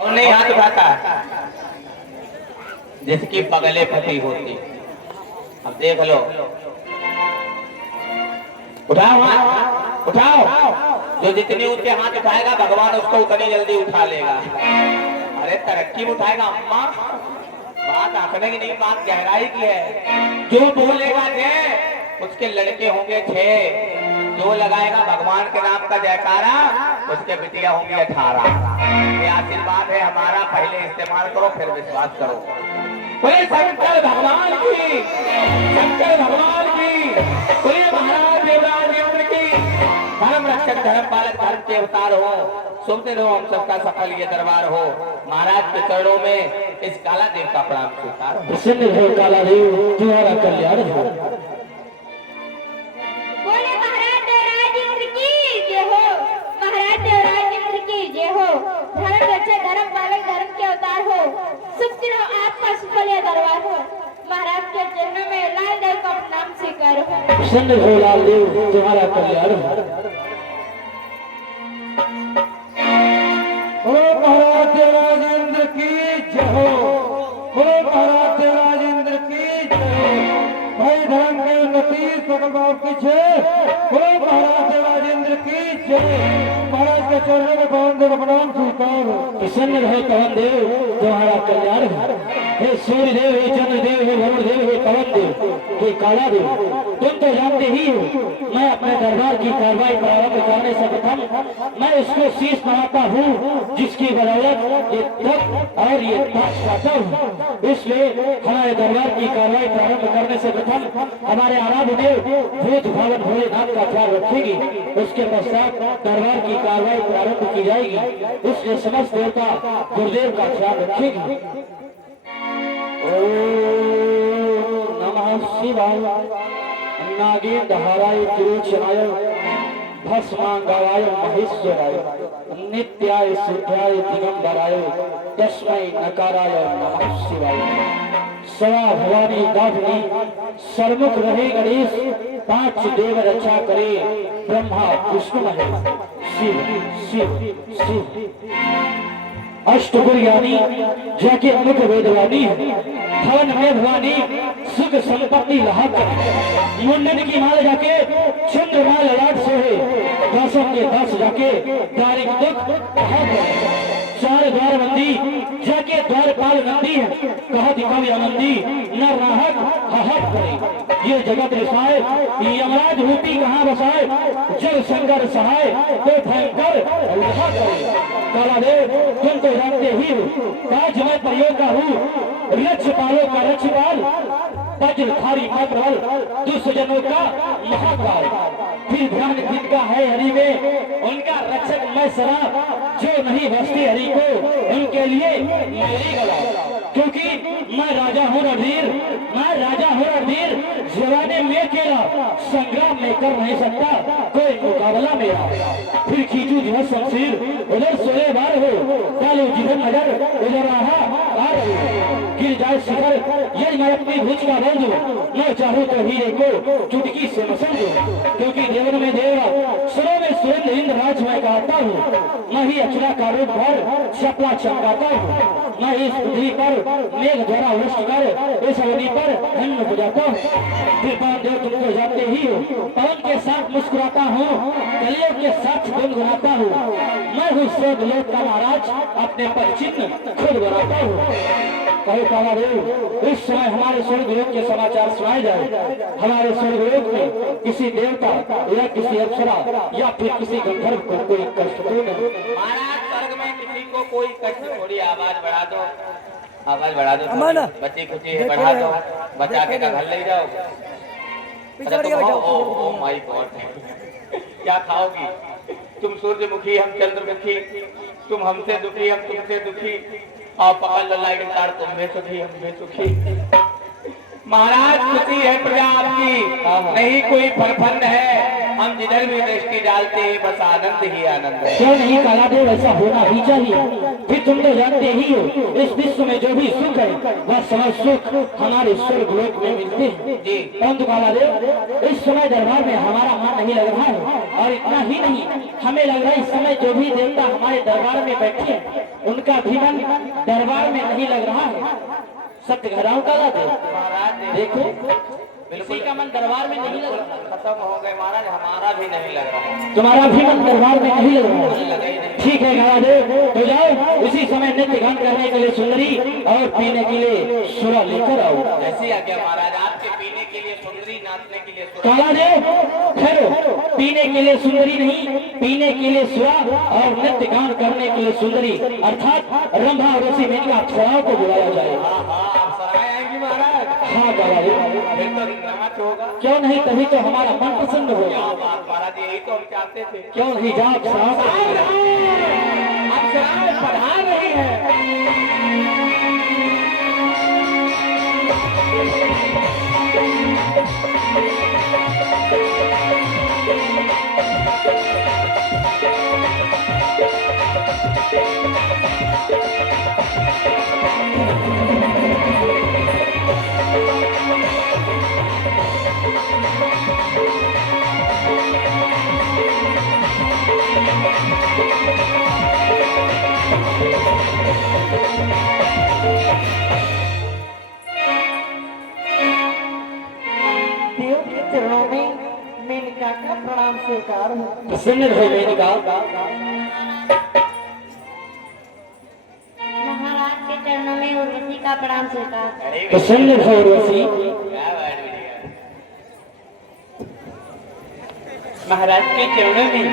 और नहीं हाथ उठाता जिसकी बगले फटी होती। अब देख लो, उठाओ हाथ, उठाओ। जो जितने ऊंचे हाथ उठाएगा भगवान उसको उतनी जल्दी उठा लेगा। अरे तरक्की में उठाएगा अम्मा, बात आंकने की नहीं, बात गहराई की है। जो बोलेगा जय उसके लड़के होंगे 6, जो लगाएगा भगवान के नाम का जयकारा उसके बिटिया होंगी 18। ये आशीर्वाद है हमारा, पहले इस्तेमाल करो फिर विश्वास करो। बोले शंकर भगवान की, शंकर भगवान की, बोले महाराज देवराज इंद्र की। धर्म रक्षक धर्म पालक धर्म के अवतार हो, शुभ दिन हो, हम सबका सफल ये दरबार हो। महाराज के चरणों में इस काला देव का प्रणाम स्वीकार हो। प्रसन्न हो काला देव, तुम्हारा कल्याण हो। बोले महाराज देवराज इंद्र की जय हो, महाराज देवराज इंद्र की जय हो। धर्म रक्षक धर्म पालक धर्म के अवतार हो, शुभ दिन हो, आपका सफल ये दरबार हो। महाराज के चरणों में लाल देव का प्रणाम स्वीकार हो। प्रसन्न हो लाल देव, तुम्हारा कल्याण हो। बोलो महाराज देवराज इंद्र की जय हो, बोलो महाराज देवराज इंद्र की जय हो। भाई धर्म की उन्नति सकल भाव की जय, बोलो महाराज देवराज इंद्र की जय। महाराज के चरणों में पवन देव का प्रणाम स्वीकार हो। प्रसन्न रहो पवन देव, तुम्हारा कल्याण हो। हे सूर्य देव, हे चंद्र देव, हे वरुण देव, हे पवन देव, हे काला देव, तुम तो जानते ही हो मैं अपने दरबार की कार्रवाई प्रारंभ करने से प्रथम मैं उसको शीश बनाता हूँ जिसकी बदौलत ये तप और ये ताश पाता हूँ। इसलिए हमारे दरबार की कार्रवाई प्रारंभ करने से प्रथम हमारे आराध्य देव भूत भावन भोलेनाथ का ख्याल रखेगी। उसके पश्चात दरबार की कार्रवाई प्रारंभ की जाएगी। इसलिए समस्त देवता गुरुदेव का ख्याल रखेगी। ओम नमः शिवाय। नागेन धाराय तिरुचनाय भस्मांगाय महेश्वराय नित्याय सिद्धाय दिगंबराय तस्मै नकाराय नमः शिवाय। सवा भवानी दाभिनी सर्मुख रहे गणेश, 5 देव रक्षा करे ब्रह्मा विष्णु महेश। शिव शिव शिव अष्टगुरयानी जाके मुख वेदवानी, धन में भवानी सुख संपत्ति लाभ, मुंडन की माल जाके चंद्रमाल लाट सोहे, दसम के 10 जाके दारिक दुख कहा। 4 द्वार बंदी जाके द्वारपाल नंदी है, कहा दिखावी आनंदी न राहत हहत करे। ये जगत रिसाए यमराज रूपी कहाँ बसाए, जल संगर सहाय तो भयंकर उठा करे। काला देव तुम तो जानते ही हो आज मैं प्रयोग का हूँ, रक्षपालों का रक्षपाल, वज्र खारी प्रबल दुष्टजनों का महाकाल। फिर ध्यान जिनका है हरि में उनका रक्षक मैं सदा, जो नहीं बसते हरि को उनके लिए मेरी गला। क्योंकि मैं राजा हूँ रणधीर, मैं राजा हूँ रणधीर, जवाने में अकेला संग्राम में कर नहीं सकता कोई मुकाबला मेरा। फिर खींचू जिधर शमशीर उधर 16 बार हो, डालू जिधर नजर उधर रहा बार हो। गिर जाए शिखर यदि मैं अपनी भुज का बंद हूँ, मैं चाहूँ तो हीरे को चुटकी से मसल दूं। क्योंकि देवन में देवा सुरों में सुरेंद्र इंद्र राज मैं गाता हूँ, मैं ही अचला का रूप भर चपला चमकाता हूँ, मैं इस पृथ्वी पर मेघ द्वारा वृष्टि कर इस अवधि पर धन्य हो जाता हूँ। फिर पवन देव तुम तो जानते ही हो पवन के साथ मुस्कुराता हूँ, कलियों के साथ गुनगुनाता हूँ। मैं हूँ स्वर्गलोक का महाराज, अपने पर चिन्ह खुद बनाता हूँ। कहो काला देव इस समय हमारे स्वर्गलोक के समाचार सुनाए जाए। हमारे स्वर्गलोक में किसी देवता या किसी अप्सरा या फिर किसी गंधर्व को कोई कष्ट तो नहीं। महाराज स्वर्ग में किसी को कोई कष्ट, थोड़ी आवाज बढ़ा दो, आवाज बढ़ा दो, बच्ची खुशी है बढ़ा दो, बचा के घर ले जाओ। ओ माय गॉड, क्या खाओगी तुम? सूर्यमुखी हम चंद्रमुखी, तुम हमसे दुखी हम तुमसे दुखी, और पकड़ लो लाइट तार, तुम में सुखी हम में सुखी। महाराज खुशी है प्रजा आपकी, नहीं कोई फरफंड है, हम जिधर भी दृष्टि डालते हैं बस आनंद ही आनंद है। क्यों नहीं काला देव, ऐसा होना ही चाहिए। फिर तुम तो जानते ही हो इस विश्व में जो भी सुख है वह समय सुख हमारे स्वर्ग लोक में मिलते हैं जी। परंतु काला देव इस समय दरबार में हमारा मन नहीं लग रहा है, और इतना ही नहीं हमें लग रहा है इस समय जो भी देवता हमारे दरबार में बैठे हैं उनका भी मन दरबार में नहीं लग रहा है। सत्य कह रहा हूं काला देव, महाराज देखो किसी का मन दरबार में नहीं लग रहा, खत्म हो गए महाराज, हमारा भी नहीं लग रहा है। तुम्हारा भी मन दरबार में नहीं लग रहा है। लगा ही नहीं। ठीक है काला देव, तो जाओ उसी समय नृत्य गान करने के लिए सुंदरी और पीने के लिए सुरा लेकर आओ। ऐसी आज्ञा महाराज, आपके पीने के लिए सुंदरी, नाचने के लिए सुरा। काला देव ठहरो, पीने के लिए सुंदरी नहीं, पीने के लिए सुरा और नृत्य गान करने के लिए सुंदरी अर्थात रंभा और रसी मेनका अप्सराओं को बुलाया जाए। हाँ हाँ, आप सराय आएंगी महाराज। हाँ काला देव, फिर तो नाच होगा। क्यों नहीं, तभी तो हमारा मन प्रसन्न होगा। क्या बात महाराज, यही तो हम चाहते थे। क्यों नहीं, जाओ अप्सराओं को आप सराय पढ़ा रही है। देव के चरणों में मेनका का प्रणाम स्वीकार हो। प्रसन्न रहो मेनका। महाराज के चरणों में उर्वशी का प्रणाम स्वीकार। प्रसन्न रहो उर्वशी। क्या बात है। महाराज के चरणों में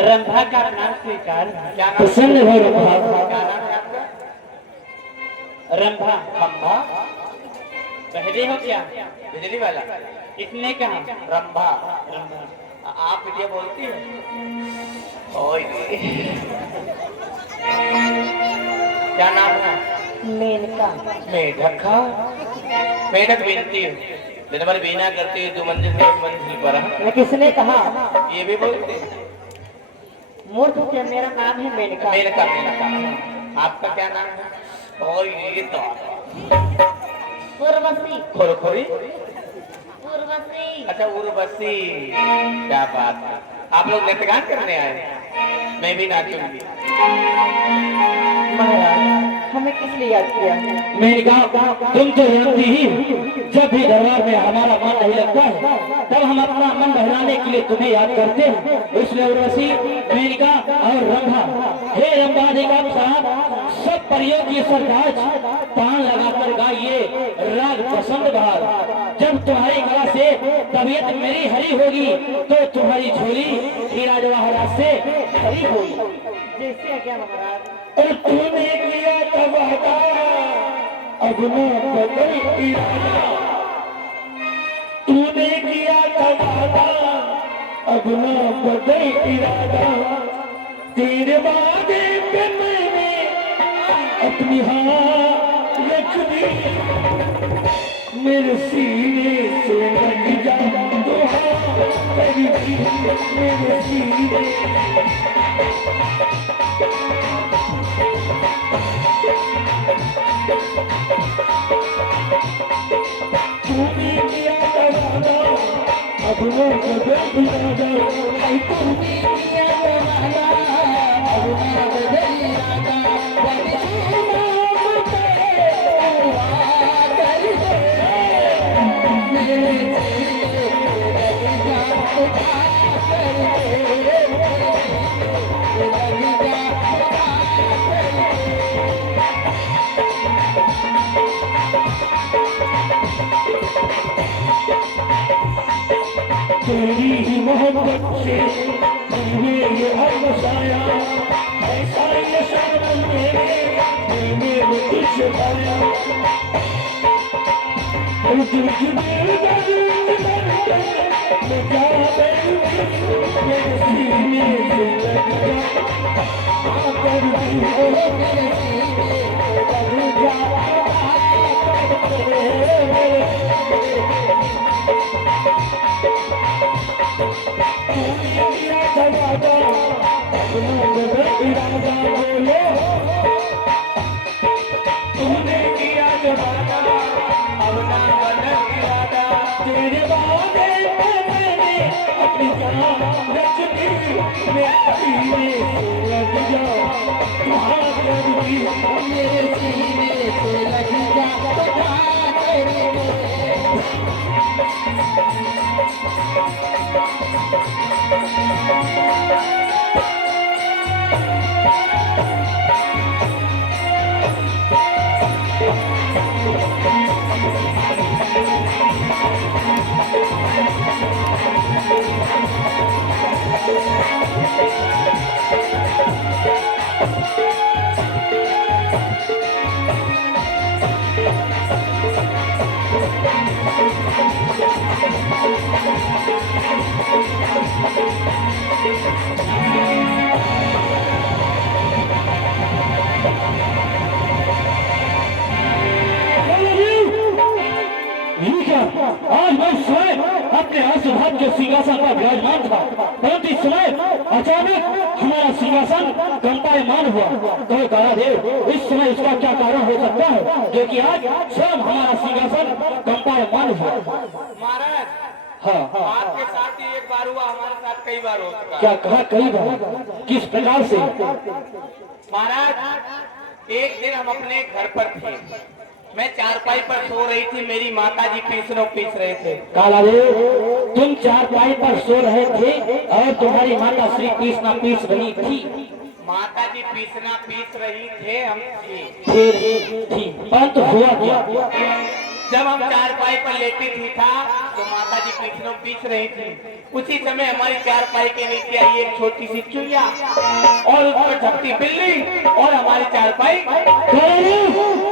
रंभा का प्रणाम स्वीकार हो। क्या नाम? प्रसन्न रहो रंभा। क्या नाम है आपका? रंभा खम्भा, पहले हो क्या? बिजली वाला, किसने कहा? रंभा। रंभा। आप ये बोलती है? ओए, क्या नाम है? मेनका। मेढक। मेढक बीनती है, दिन भर बीना करती है, 2 मंजिल से 1 मंजिल पर। मैं किसने कहा? ये भी बोलते हैं। मूर्ख के मेरा नाम है मेनका। मेनका, मेनका। आपका क्या नाम है? और ये तो उर्वशी। खुरखुरी। उर्वशी। अच्छा, उर्वशी। क्या बात है। आप लोग नृत्य गान करने आए? मैं भी नाचूंगी। महाराज हमें किस लिए याद किया? मेनका तुम तो जानती ही जब भी दरबार में हमारा मन नहीं लगता है तब हम अपना मन बहलाने के लिए तुम्हें याद करते हैं। इसलिए उर्वशी, मेनका और रंभा, हे रंभा देगा साहब, सब परियों की सरताज तान लगाकर गाइए राग पसंद बहार। जब तुम्हारी गला से तबीयत मेरी हरी होगी तो तुम्हारी झोली हीरा जवाहरात से हरी होगी। जैसे क्या महाराज? और तूने किया तब वादा, अब न बदल इरादा। तूने किया तब वादा, अब न बदल इरादा। तेरे वादे पे मैंने अपनी हाथ रख दी, मेरे सीने से लग जा तो हाँ तेरी मेरे सीने। तूने किया तवादा, अब वो बदल इरादा। तूने किया तवादा, अब वो बदल इरादा। तेरी ही मोहब्बत से मैंने ये हर बसाया, ऐसा ये शर्म मैंने वो तुझसे पाया। दिल की मैं क्या मेरे सीने से लग जा, आकर भी हो मेरे सीने लग जा, आकर इरादा बोलो तुमने किया जो वादा अब ना बदल इरादा तेरे वादे पे मैंने अपनी जान रख दी मेरे सीने से लग जा तुम्हारे भी मेरे सीने से लग जा तुम्हारे आज मैं स्वयं अपने आशीर्वाद के सिंहासन पर विराजमान था, परंतु इस समय अचानक हमारा सिंहासन कंपायमान हुआ। कहो कालादेव, इस समय इसका क्या कारण हो सकता है जो कि आज स्वयं हमारा सिंहासन कंपायमान हुआ? महाराज, हाँ आपके साथ ही एक बार हुआ, हमारे साथ कई बार हो चुका। क्या कहा? कई बार? किस प्रकार से? महाराज, एक दिन हम अपने घर पर थे, मैं चारपाई पर सो रही थी, मेरी माता जी पीस रहे थे। कालादेव, तुम चारपाई पर सो रहे थे और तुम्हारी माता श्री पीसना पीस रही थी। माता जी पीस रही थे, हम थी, परंतु हुआ क्या? जब हम चारपाई पर लेटी थी था तो माता जी पीस रही थी। उसी समय हमारी चारपाई के नीचे आई एक छोटी सी चुईया और उस पर झपटी बिल्ली और हमारी चारपाई।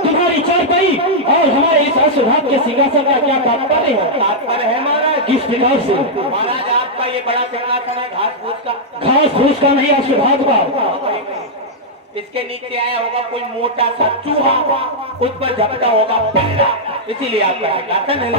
तुम्हारी चारपाई और हमारे इस आशीर्वाद के सिंहासन का क्या तात्पर्य है? तात्पर्य है महाराज, किस प्रकार से? महाराज, आपका ये बड़ा सिंहासन है घास फूस का। घास फूस का नहीं, आशीर्वाद का। इसके नीचे आया होगा कोई मोटा सा चूहा, उस पर झपटा होगा बिल्ला, इसीलिए आपका सिंहासन है।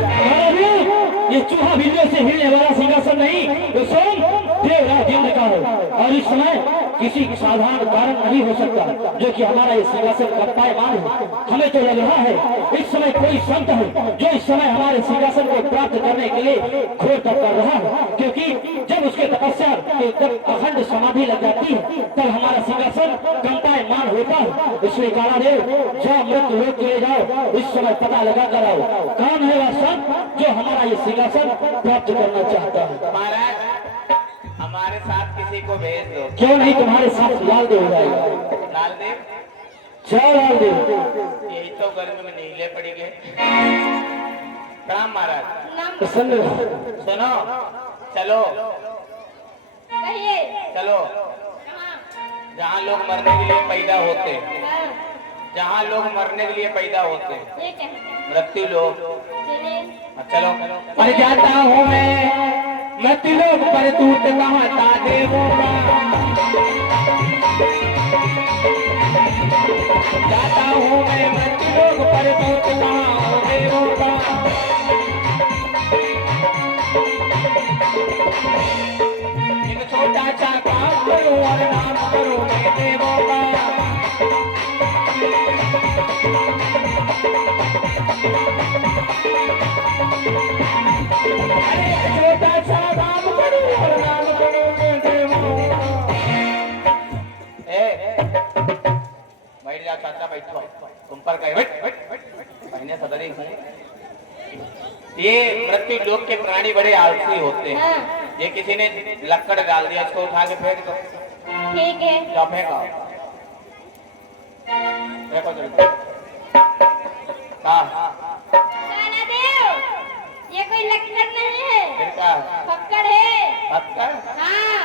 ये चूहा बिल्लियों से हिलने वाला सिंहासन नहीं, ये स्वयं देवराज इंद्र का है। और इस समय किसी साधारण कारण नहीं हो सकता जो कि हमारा ये सिंहासन कंपायमान हो। हमें तो लग रहा है इस समय कोई संत है जो इस समय हमारे सिंहासन को प्राप्त करने के लिए घोर तप कर रहा है, क्योंकि जब उसके तपस्या जब अखंड समाधि लग जाती है तब हमारा सिंहासन कंपायमान होता है। इसलिए कालादेव, जाओ मृत्यु लोक चले जाओ, इस समय पता लगा कर आओ कौन है वह संत जो हमारा ये सिंहासन प्राप्त करना चाहता है। महाराज, हमारे साथ किसी को भेज दो। क्यों नहीं? तुम्हारे साथ लाल देव जाएगा। लाल देव? जाओ लाल देव। यही तो गर्मी में नीले पड़ी गए। प्रणाम महाराज। प्रसन्न रहो। सुनो, चलो कहिए। चलो, कहाँ? जहाँ लोग मरने के लिए पैदा होते हैं, हाँ, जहाँ लोग मरने के लिए पैदा होते हैं, ये क्या है? मृत्यु लोग। चलिए। चलो। पर जाता हूँ मैं मृत्यु लोक पर, टूट कहता देवों का। जाता हूँ मैं मृत्यु लोक पर, टूट कहाँ देवों का। एक छोटा सा काम करूँ और नाम करूँ मैं देवों का। छोटा सा काम करूं और नाम करूं मैं देवों का। बैठ जा चाचा, बैठो, तुम पर गए महीने सदरी हूँ। ये मृत्यु लोक के प्राणी बड़े आलसी होते हैं। ये किसी ने लक्कड़ डाल दिया, इसको उठा के फेंक दो। ठीक है। क्या फेंका? फेंको जल्दी। कालादेव, ये कोई लक्कड़ नहीं है, फिर क्या? फक्कड़ है। फक्कड़? हाँ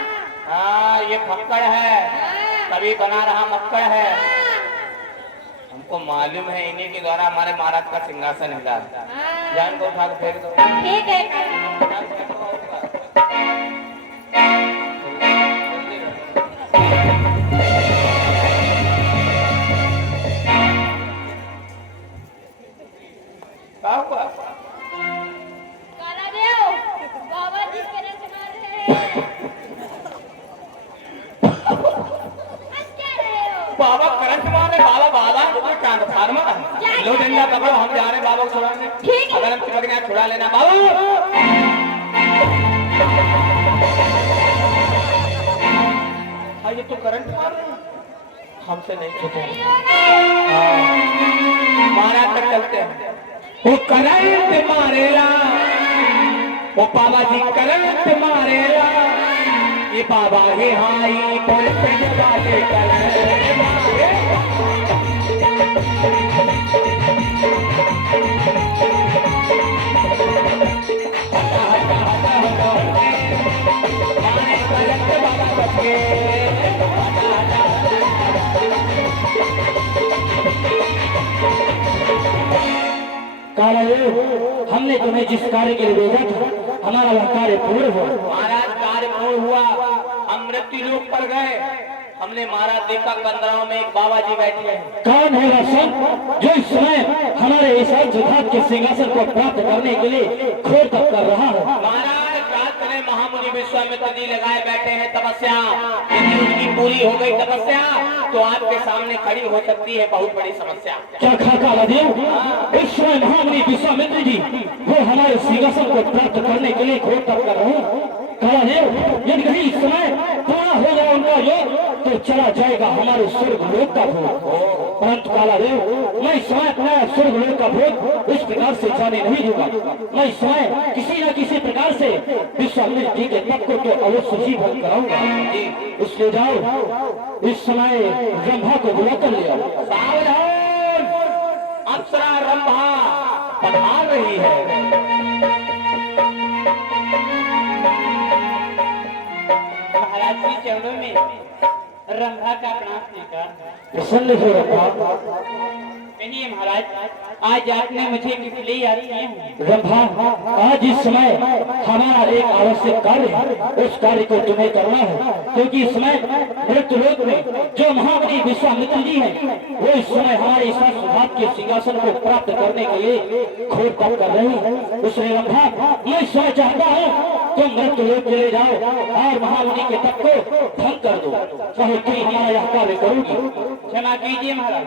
हाँ, ये फक्कड़ है, हाँ तभी बना रहा मक्कड़ है। हाँ हमको मालूम है इन्हीं के द्वारा हमारे महाराज का सिंहासन हिला। हाँ। जान को उठा के फेंक दो। ठीक है। कालादेव, बाबा जी करंट मार रहे हैं। आज क्या मारूंगा ट्रांसफार्मर। लो डंडा पकड़ो, हम जा रहे हैं बाबू को छुड़ाने। ठीक है। अगर हम चिपक जाए छुड़ा लेना बाबू। हाँ ये तो करंट मार रहे हैं, हमसे नहीं छूटेंगे। महाराज तक चलते हैं। वो करंट मारेला, वो बाबा जी करंट मारेला, ये बाबा के हाई वोल्टेज वाले करंट मारेला। मारे करंट बाबा बच गए। काला देव, हमने तुम्हें जिस कार्य के लिए भेजा था हमारा वह कार्य पूर्ण हो। महाराज कार्य पूर्ण हुआ, हम मृत्यु लोक पर गए। हमने महाराज देखा कंदराओं में एक बाबा जी बैठे हैं। कौन है वह संत जो इस समय हमारे ईशान सुधार के सिंहासन को प्राप्त करने के लिए खोज तप कर रहा है? महाराज रात में महामुनि विश्वामित्र जी लगाए बैठे हैं तपस्या। यदि उनकी पूरी हो गई तपस्या तो आपके सामने खड़ी हो सकती है बहुत बड़ी समस्या। क्या खा काला देव, इस समय महामुनि विश्वामित्र जी वो हमारे सिंहासन को प्राप्त करने के लिए खोज तप कर रहे हैं? काला देव, यदि कहीं इस समय पूरा हो जाए उनका योग तो चला जाएगा हमारे स्वर्ग लोक का भोग। परंतु काला देव, मैं इस समय अपना स्वर्ग लोक का भोग इस प्रकार से जाने नहीं दूंगा। मैं इस समय किसी न किसी प्रकार से विश्वामित्र जी के तप को तो अवश्य ही भंग कराऊंगा। इसलिए जाओ, इस समय रंभा को बुला कर ले आओ। सावधान, अप्सरा रंभा पधार रही है। महाराज के चरणों में रंभा का प्रणाम स्वीकार। प्रसन्न हो रंभा। कहिए महाराज, आज आपने मुझे किस लिए याद किए हैं? रंभा, आज इस समय हमारा एक आवश्यक कार्य है, उस कार्य को तुम्हें करना है। क्योंकि इस समय मृत्यु लोक में जो महामुनि विश्वामित्र जी हैं वो इस समय हमारे ईशान सुधार के सिंहासन को प्राप्त करने के लिए खोज तप कर रहे हैं। इसलिए रंभा, मैं इस समय चाहता हूँ तुम मृत्यु लोक चले जाओ और महामुनि के तप को भंग कर दो। कहो तुम हमारा यह कार्य करोगी? क्षमा कीजिए महाराज।